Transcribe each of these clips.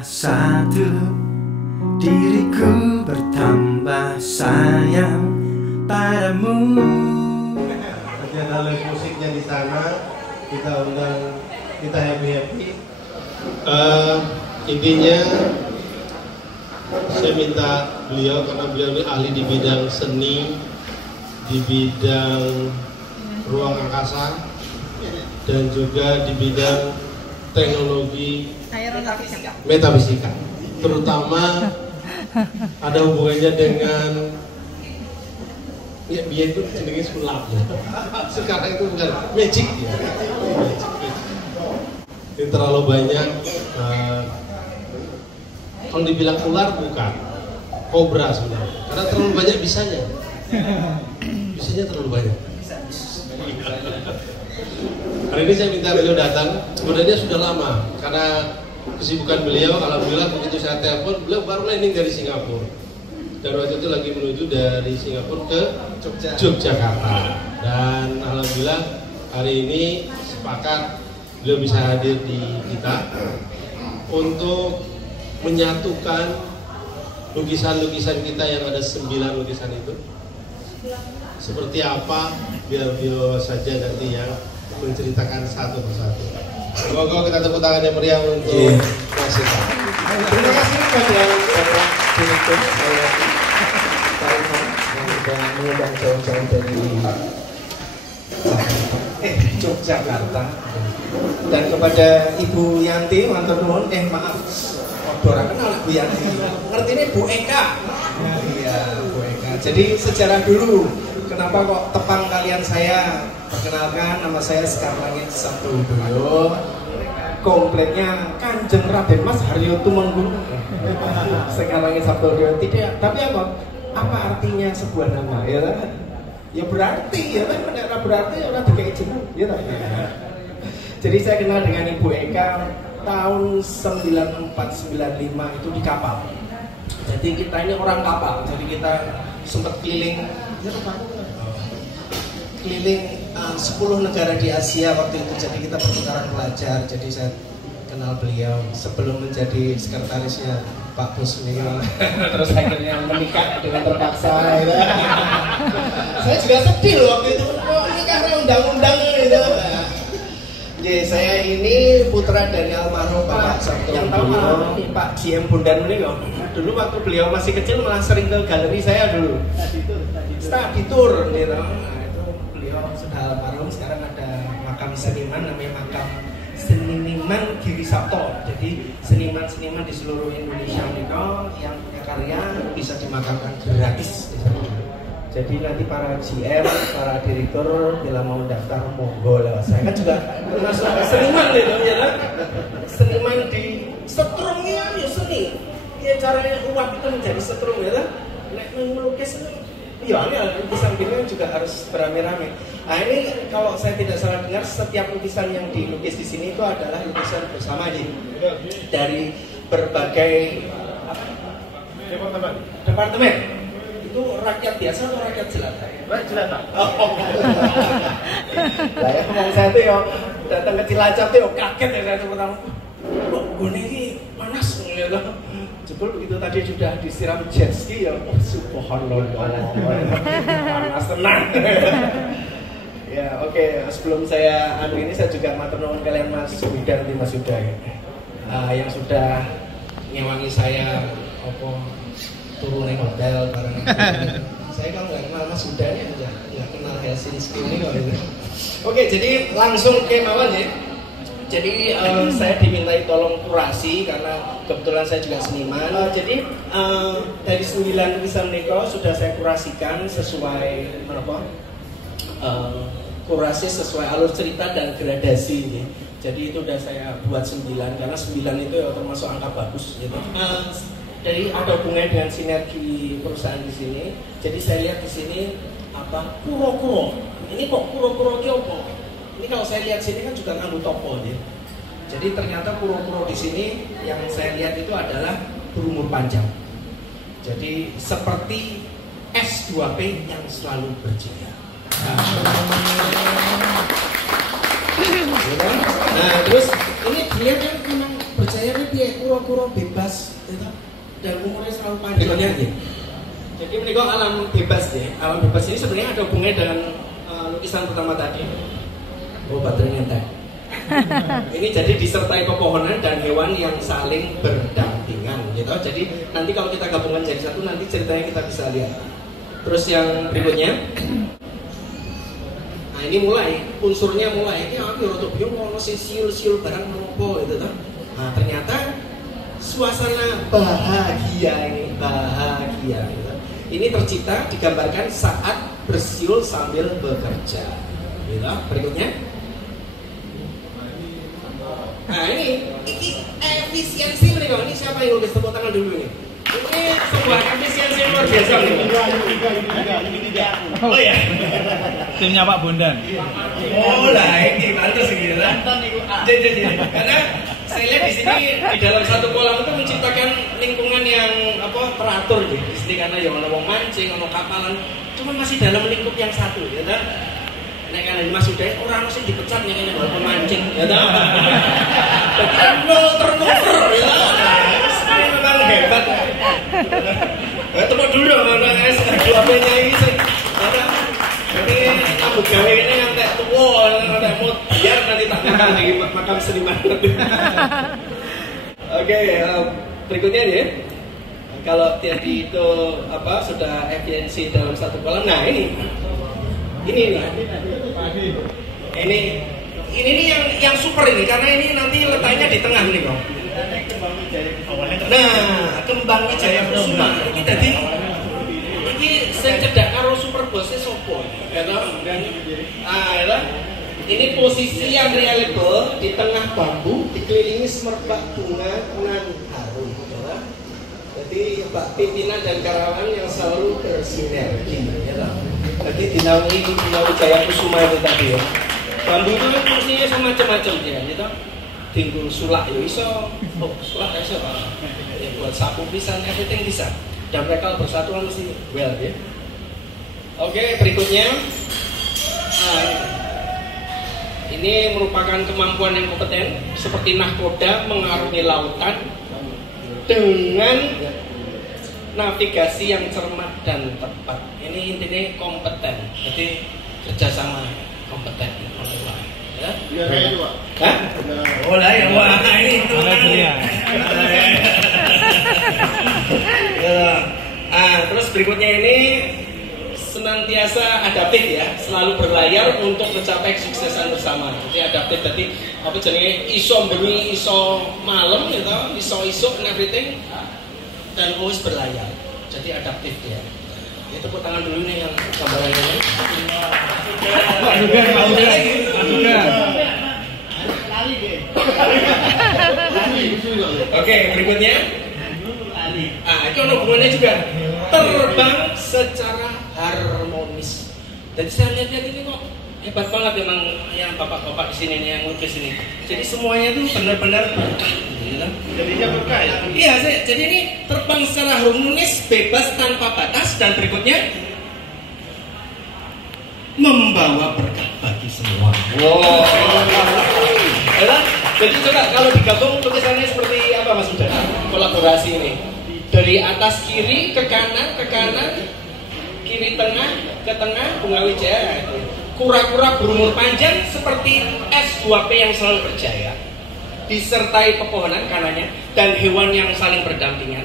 satu, diriku bertambah sayang padamu. Ada alat musiknya di sana, kita undang, kita happy. Intinya saya minta beliau, karena beliau ini ahli di bidang seni, di bidang ruang angkasa, dan juga di bidang teknologi metafisika, terutama ada hubungannya dengan ya biar itu jenenge sulap ya. Sekarang itu bukan magic ya. Ini terlalu banyak. Kalau dibilang ular bukan, kobra sebenarnya. Karena terlalu banyak bisanya. Bisanya terlalu banyak. Hari ini saya minta beliau datang. Sebenarnya sudah lama, karena kesibukan beliau. Alhamdulillah begitu saya telepon, beliau baru landing dari Singapura. Dan waktu itu lagi menuju dari Singapura ke Yogyakarta. Dan alhamdulillah hari ini sepakat beliau bisa hadir di kita untuk menyatukan lukisan-lukisan kita yang ada 9 lukisan itu. Seperti apa, biar beliau saja nanti yang menceritakan satu persatu. Semoga kita tepuk tangan yang meriah untuk Mas Eka. Terima kasih kepada Bapak Direktur saya yang sudah mengundang jauh-jauh dari Yogyakarta, dan kepada Ibu Yanti, matur nuwun, maaf, orang kenal Bu Yanti, ngerti ini Bu Eka. Iya, Bu Eka. Jadi sejarah dulu, kenapa kok tepang kalian saya? Perkenalkan, nama saya Sekar Langit Sabtowidoyo. Kompleknya Kanjeng Raden Mas Haryo Tumenggung. Sekar Langit Sabtowidoyo. Tidak, tapi apa artinya sebuah nama? Ya, ya berarti, ya kan? Tidak berarti ya udah dikai jeneng, ya tak? Jadi saya kenal dengan Ibu Eka tahun 94-95 itu di kapal. Jadi kita ini orang kapal. Jadi kita sempat keliling 10 negara di Asia waktu itu. Jadi kita pertukaran pelajar. Jadi saya kenal beliau sebelum menjadi sekretarisnya Pak Busmil. Terus akhirnya menikah dengan terpaksa. Ya. Saya juga sedih loh waktu itu. Kok ini karena undang-undang gitu. Jadi saya ini putra dari almarhum Bapak Sabtowidoyo, Pak GM Bondan ini kok. Dulu waktu beliau masih kecil malah sering ke galeri saya dulu. Study tour gitu. Nah, itu beliau sudah almarhum, sekarang ada makam seniman namanya makam Seniman Giri Sabto. Jadi seniman-seniman di seluruh Indonesia yang punya karya bisa dimakamkan gratis. Jadi nanti para GM, para direktur bila mau daftar monggo lah. Saya kan juga masuk seniman gitu ya kan. Seniman di setrumnya ya seni. Ya caranya uang itu menjadi setrum ya kan. Nek melukis iya lukisan gini juga harus beramai-ramai. Nah ini kalau saya tidak salah dengar, setiap lukisan yang dilukis di sini itu adalah lukisan bersama aja dari berbagai departemen. Itu rakyat biasa atau rakyat jelata? Rakyat jelata. Oh. Lah ya ngomong saya tuh yo datang ke Cilacap tuh yo kaget ya saya tuh pertama. Kok gone iki panas ngene lho. Jebul begitu tadi sudah disiram jet ski ya. Oh, subhanallah. Panas tenang. Ya, oke. Sebelum saya ini saya juga matur nuwun kalian Mas Huda dan Mas Huda ya. Yang sudah nyewangi saya turun di hotel bareng. Saya kalau nggak kenal Mas Huda nih nggak kenal Helsinki ini kok gitu. Oke, jadi langsung ke mawon ya. Jadi saya dimintai tolong kurasi karena kebetulan saya juga seniman. Jadi dari 9 lukisan Neko sudah saya kurasikan sesuai kurasi sesuai alur cerita dan gradasi. Jadi itu udah saya buat 9 karena 9 itu ya termasuk angka bagus gitu. Jadi ada hubungan dengan sinergi perusahaan di sini. Jadi saya lihat di sini kuro-kuro. Ini kok kuro-kuro apa? Ini kalau saya lihat sini kan juga nganggo topo ya. Jadi ternyata kuro-kuro di sini yang saya lihat itu adalah berumur panjang. Jadi seperti S2P yang selalu berjaya. Nah, terus ini dilihat kan memang percaya ini piye kura-kura bebas gitu. Dan umurnya selalu panjang. Jadi menikah alam bebas ya. Alam bebas ini sebenarnya ada hubungannya dengan lukisan pertama tadi. Oh, baterainya entek. Ini jadi disertai pepohonan dan hewan yang saling berdampingan gitu. Jadi nanti kalau kita gabungkan jadi satu, nanti ceritanya kita bisa lihat. Terus yang berikutnya, nah ini mulai unsurnya mulai. Ini aku rotok biung ngono siul-siul barang nopo gitu kan. Nah ternyata suasana bahagia ini bahagia gitu. Ini tercipta digambarkan saat bersiul sambil bekerja. Gitu. Berikutnya. Nah ini efisiensi mereka. Ini siapa yang lukis, tepuk tangan dulu nih. Ini sebuah efisiensi luar biasa nih. Oh ya. Timnya Pak Bondan. Oh lah ini pantas gitu lah. Jadi karena saya lihat di sini di dalam satu kolam itu menciptakan lingkungan yang teratur gitu. Di sini karena yang ada mancing, ada kapalan, cuma masih dalam lingkup yang satu, ya kan? Nek kan Mas Uday orang mesti dipecat nek ini baru pemancing, ya tahu. Jadi nol turnover ya. Ini memang hebat. Tepuk dulu mana S2-nya ini sih. Jadi nyambut gawe ini yang kayak tua, yang kayak mau biar nanti tak makan lagi makam seniman. Oke, berikutnya ya. Kalau tadi itu sudah efisiensi dalam satu kolam. Nah ini nih. Ini nih yang super ini karena ini nanti letaknya di tengah nih kok. Nah, Kembang Wijaya Kusuma ini tadi ini saya cedak karo super bosnya sopo ya toh. Ini posisi yang reliable di tengah bambu dikelilingi semerbak bunga nan harum ya. Jadi Pak pimpinan dan karyawan yang selalu bersinergi ya toh. Jadi dinaungi Wijaya Kusuma itu tadi ya. Bambu itu kan fungsinya semacam-macam ya, gitu. Tinggal sulak ya iso, sulak iso Pak. Ya, buat sapu pisan everything bisa. Dan mereka bersatuan mesti well ya. Oke, berikutnya. Ini merupakan kemampuan yang kompeten seperti nahkoda mengarungi lautan dengan navigasi yang cermat dan tepat. Ini intinya kompeten. Jadi kerjasama kompeten. Ya? Ya, saya juga. Hah? Oh lah ya, wah ini itu kan. Terus berikutnya ini senantiasa adaptif ya, selalu berlayar untuk mencapai kesuksesan bersama. Jadi adaptif tadi apa jenenge iso bengi, iso malam gitu, iso and everything dan always berlayar. Jadi adaptif dia. Ya tepuk tangan dulu nih yang gambarannya ini. Oke, berikutnya. Ini ada hubungannya juga. Terbang secara harmonis. Jadi saya lihat ini kok hebat banget memang yang bapak-bapak di sini yang lukis ini. Jadi semuanya itu benar-benar berkah. Jadinya berkah ya? Iya, jadi ini terbang secara harmonis, bebas tanpa batas dan berikutnya membawa berkah bagi semua. Wow. Jadi coba kalau digabung lukisannya seperti apa Mas Uda? Kolaborasi ini. Dari atas kiri ke kanan, kiri tengah ke tengah bunga wijaya. Kura-kura berumur panjang seperti S2P yang selalu berjaya. Disertai pepohonan kanannya dan hewan yang saling berdampingan.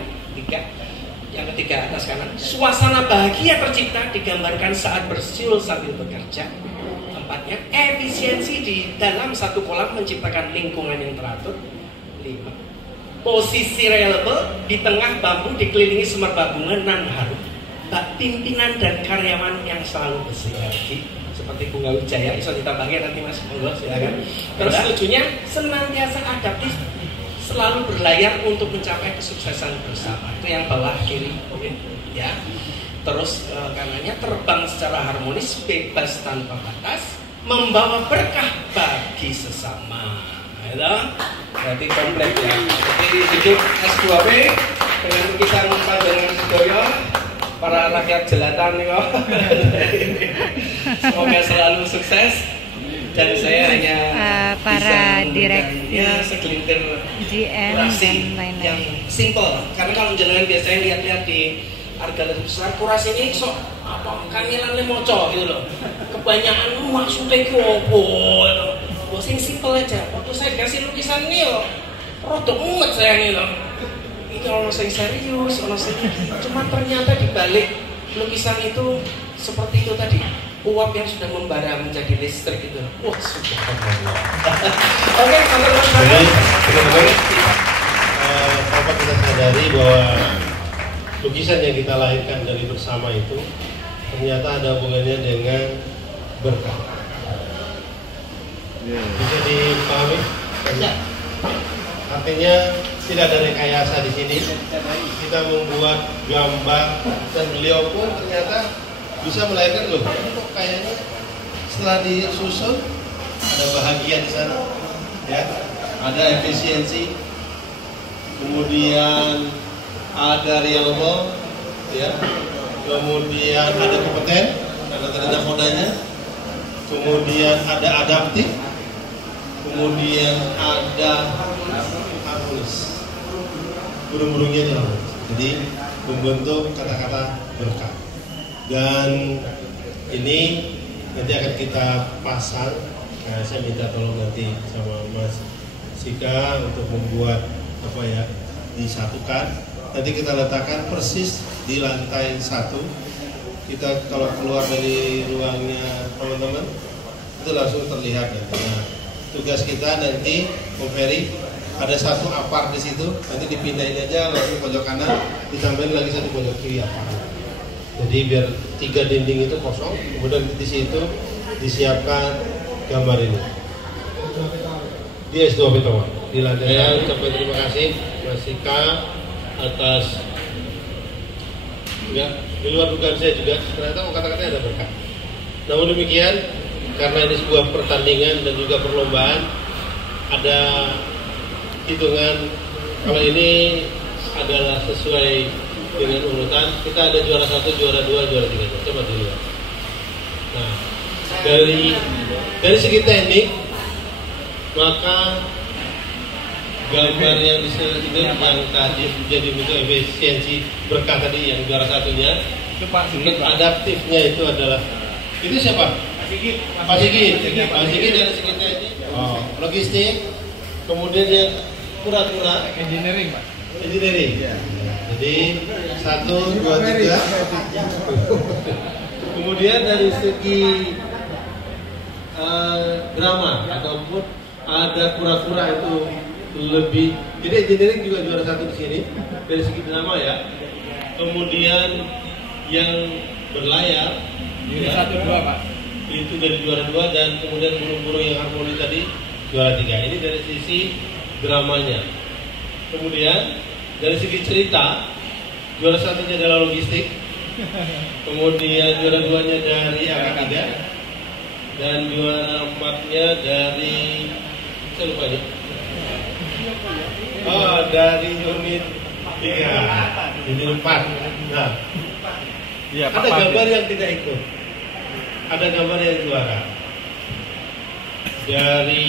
Yang ketiga atas kanan. Suasana bahagia tercipta digambarkan saat bersiul sambil bekerja. Keempatnya efisiensi di dalam satu kolam menciptakan lingkungan yang teratur. 5. Posisi reliable di tengah bambu dikelilingi semerbak bunga nan harum. Pimpinan dan karyawan yang selalu bersinergi seperti bunga wijaya. Bisa ditambahkan nanti Mas monggo silakan. Terus tujuannya senantiasa adaptif, selalu berlayar untuk mencapai kesuksesan bersama. Itu yang bawah kiri, oke? Ya. Terus kanannya terbang secara harmonis, bebas tanpa batas, membawa berkah bagi sesama. Berarti komplek ya. Jadi hidup S2P dengan lukisan pandangan sedoyo para rakyat jelatan nih kok. Semoga selalu sukses dan saya hanya para bisa direksi, segelintir GM kurasi dan lain-lain. yang simple. Karena kalau jenengan biasanya lihat-lihat di harga lebih besar, kurasi ini sok apa kangelannya moco gitu loh. Kebanyakan maksudnya itu apa? Bos yang simple aja. Waktu saya kasih lukisan ini yo, rodok mumet saya ini loh. Ini ono sing serius, ono sing cuma ternyata di balik lukisan itu seperti itu tadi. Uap yang sudah membara menjadi listrik itu. Wah, subhanallah. Oke, teman-teman. Jadi, teman-teman, tanpa kita sadari bahwa lukisan yang kita lahirkan dari bersama itu ternyata ada hubungannya dengan berkah. Bisa dipahami? Ya. Artinya tidak ada rekayasa di sini. Kita membuat gambar dan beliau pun ternyata bisa melahirkan loh. Kok kayaknya setelah disusun ada bahagia di sana, ya, ada efisiensi, kemudian ada realable, ya, kemudian ada kompeten, ada tanda kodanya, kemudian ada adaptif, kemudian ada harmonis, burung-burungnya itu harmonis. Jadi membentuk kata-kata berkah. Dan ini nanti akan kita pasang. Nah, saya minta tolong nanti sama Mas Sika untuk membuat apa ya, disatukan. Nanti kita letakkan persis di lantai 1. Kita kalau keluar dari ruangnya teman-teman itu langsung terlihat ya. Nah, tugas kita nanti Om Ferry ada satu apart di situ, nanti dipindahin aja langsung pojok kanan, ditambahin lagi satu pojok kiri apart. Jadi biar 3 dinding itu kosong, kemudian di situ disiapkan gambar ini. Di S2 Petoman. Di lantai saya ucapkan terima kasih Mas Sika atas ya, di luar dugaan saya juga ternyata kata-katanya ada berkah. Namun demikian, karena ini sebuah pertandingan dan juga perlombaan, ada hitungan kalau ini adalah sesuai dengan urutan. Kita ada juara 1, juara 2, juara 3. Coba dilihat. Nah, dari segi teknik, maka gambar yang disebut yang tadi jadi bentuk efisiensi berkah tadi yang juara 1-nya Itu Pak Sigit, Pak. adaptifnya itu adalah itu siapa? Pak Sigit. Pak Sigit dari segi teknik. Logistik. Kemudian yang kura-kura Engineering, Pak. engineering. Jadi 1, 2, 3. Kemudian dari segi drama ataupun ada kura-kura itu lebih. Jadi engineering juga juara 1 di sini dari segi drama ya. Kemudian yang berlayar Unit ya, 1, 2, Pak. itu dari juara 2 dan kemudian burung-burung yang harmoni tadi juara 3. Ini dari sisi dramanya. Kemudian dari segi cerita juara 1-nya adalah logistik. Kemudian juara 2-nya dari angka 3 dan juara 4-nya dari saya lupa nih. Oh, dari unit 3, unit 4. Nah, Iya, Pak. ada gambar yang tidak ikut. Ada gambar yang juara. Dari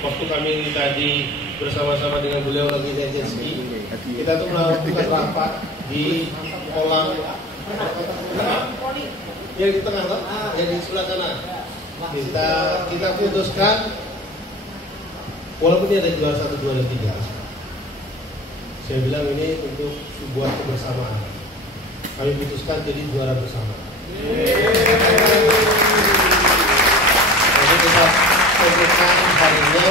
waktu kami tadi bersama-sama dengan beliau lagi di agensi, kita tuh melakukan rapat di kolam yang di tengah, yang di sebelah sana. Kita putuskan, walaupun ini ada juara 1, 2, dan 3, saya bilang ini untuk sebuah kebersamaan. Kami putuskan jadi juara bersama. Jadi kita fokuskan harinya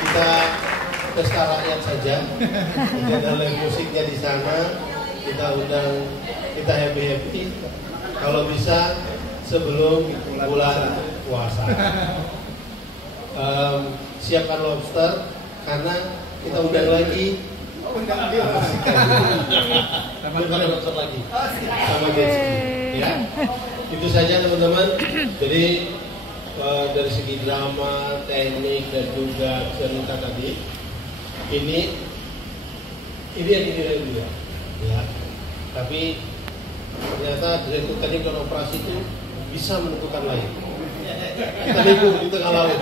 kita pesta rakyat saja. Tidak ada live musiknya di sana. Kita undang, kita happy. Kalau bisa sebelum bulan puasa. Siapkan lobster karena kita undang lagi. Sama lobster lagi. Sama Jessica. Ya. Itu saja teman-teman. Jadi dari segi drama, teknik dan juga cerita tadi, ini yang dinilai juga. Ya. Tapi ternyata direktur teknik dan operasi itu bisa menentukan lain. Kita nikung di tengah laut.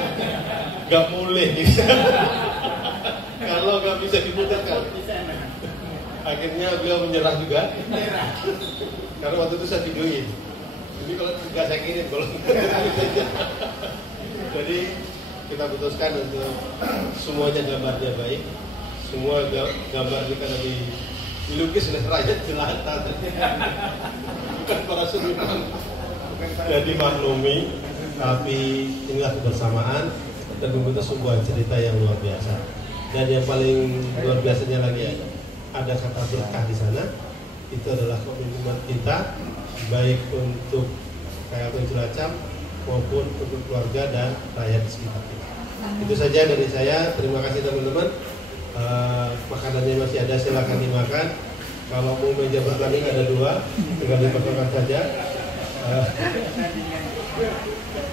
Gak boleh gitu. Kalau gak bisa diputarkan. Akhirnya beliau menyerah juga. Karena waktu itu saya videoin. Jadi kalau nggak saya kirim kalau. Jadi kita putuskan untuk semuanya gambarnya baik. Semua gambar kita dilukis oleh rakyat jelata. Bukan para seniman. Jadi maklumi, tapi inilah kebersamaan dan membentuk sebuah cerita yang luar biasa. Dan yang paling luar biasanya lagi ada kata berkah di sana. Itu adalah komitmen kita, baik untuk KLP Cilacap maupun untuk keluarga dan rakyat di sekitar kita. Itu saja dari saya. Terima kasih teman-teman. Makanannya masih ada, silakan dimakan. Kalau mau meja bertanding ada 2, tinggal dipotongkan saja.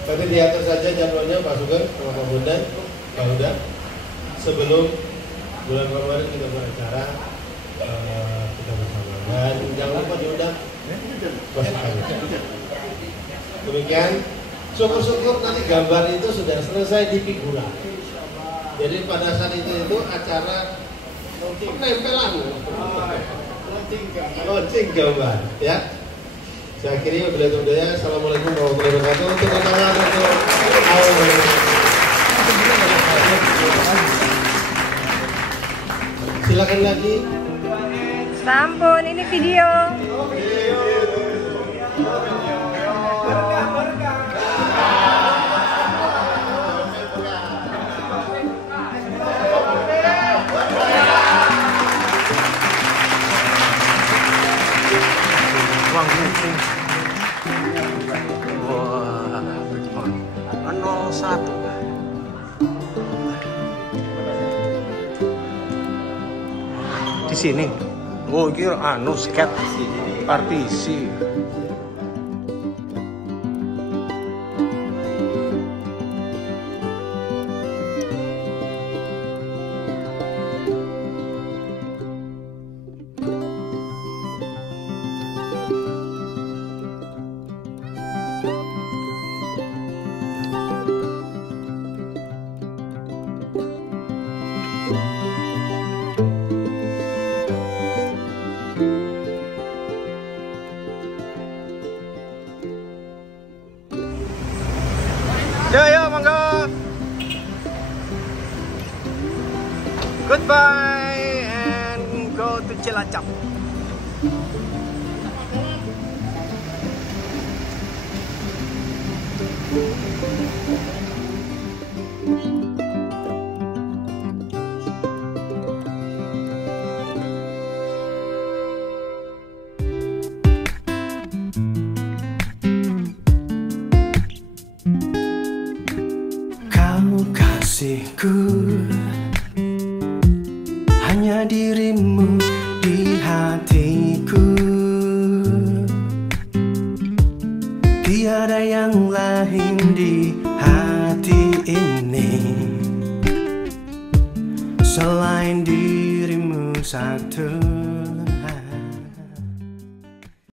Nanti diatur saja jadwalnya Pak Sugeng sama Pak Bondan, Pak Huda. Sebelum bulan Ramadan kita beracara kita bersama. Dan jangan lupa diundang pasukannya. Demikian. Syukur-syukur nanti gambar itu sudah selesai di figura. Jadi pada saat itu acara penempelan, launching gambar, ya. Saya akhiri wabillahi taufiq. Assalamualaikum warahmatullahi wabarakatuh. Untuk tangan untuk silakan lagi. Sampun, ini video. Wah, 01. Di sini. Oh, kira sket partisi. Yo, monggo. Goodbye and go to Cilacap. Kasihku, hanya dirimu di hatiku. Tiada yang lain di hati ini selain dirimu satu.